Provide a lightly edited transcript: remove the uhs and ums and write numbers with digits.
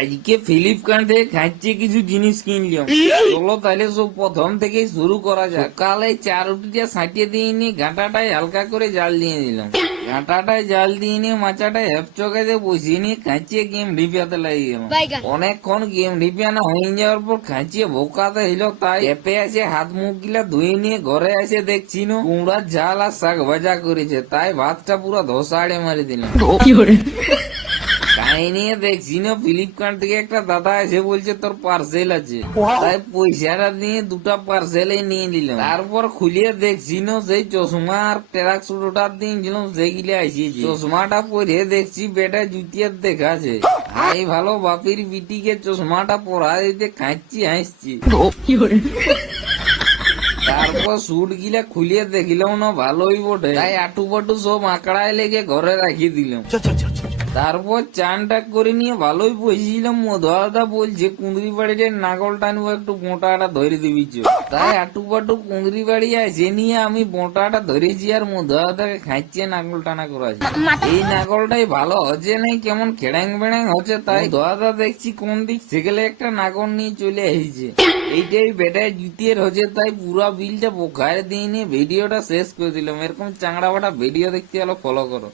আজকে ফ্লিপকার্ট থেকে খাচ্ছে কিছু জিনিস কিনলাম। চলো তাহলে সব প্রথম থেকে শুরু করা যাক। সকালে চা রুটিটা ছাটিয়ে দিয়ে নিয়ে ঘাটাটায় হালকা করে জাল দিয়ে দিলাম। ঘাটাটায় জাল দিয়ে নিয়ে মাচাটায় হেপচকাতে বসিয়ে নিয়ে খাঁচিয়ে গেম ঢিপিয়াতে লাগিয়ে গেলাম। অনেকক্ষণ গেম ঢিপিয়ানো হয়ে যাওয়ার পর খাঁচিয়ে ভোকাতে হইলো, তাই এপে এসে হাত মুখ গিলা ধুয়ে নিয়ে ঘরে এসে দেখছি না কুমড়ার ঝাল আর শাক ভাজা করেছে, তাই ভাতটা পুরো ধসাড়ে মারি দিলাম। তাই নিয়ে দেখছি না ফ্লিপকার্ট থেকে একটা দাদা এসে বলছে তোর পার্সেল আছে, তাই পয়সাটা দিয়ে দুটা পার্সেল নিয়ে নিলাম। তারপর খুলিয়ে দেখছি না সেই চশমা আর ট্রাক সুটোটা দিয়েছিলাম সেগুলি আসিয়েছি। চশমাটা পরে দেখছি বেটা জুতিয়ার দেখাছে। হাই ভালো বাপির বিটিকে চশমাটা পরা দিতে খাচ্ছি হাসছি। তারপর সুট গিলা খুলিয়ে দেখিলাম না ভালোই বটে, তাই আটু পাটু সব আঁকড়ায় লেগে ঘরে রাখিয়ে দিলাম। তারপর চানটা করে নিয়ে ভালোই বসেছিলাম। মধুদা বলছে কুঁদরি বাড়িতে নাগল টানবো, একটু বোঁটাটা ধরে দিবি চো। তাই আটু পাটু কুঁদরি বাড়ি আসে নিয়ে আমি বোঁটাটা ধরেছি আর মধুদাকে খাইছে নাগল টানা করাছি। এই নাগলটাই ভালো হচ্ছে নাই, কেমন খেড়াং বেড়াং হচ্ছে, তাই মধুদা দেখছি কোন দিক থেকে একটা নাগল নিয়ে চলে এসেছে। এইটাই বেটায় জুতিয়ের হচ্ছে, তাই পুরা বিলটা বোকায় দিয়ে নিয়ে ভিডিওটা শেষ করে দিলাম। এরকম চাংড়া বাটা ভিডিও দেখতে হলো ফলো করো।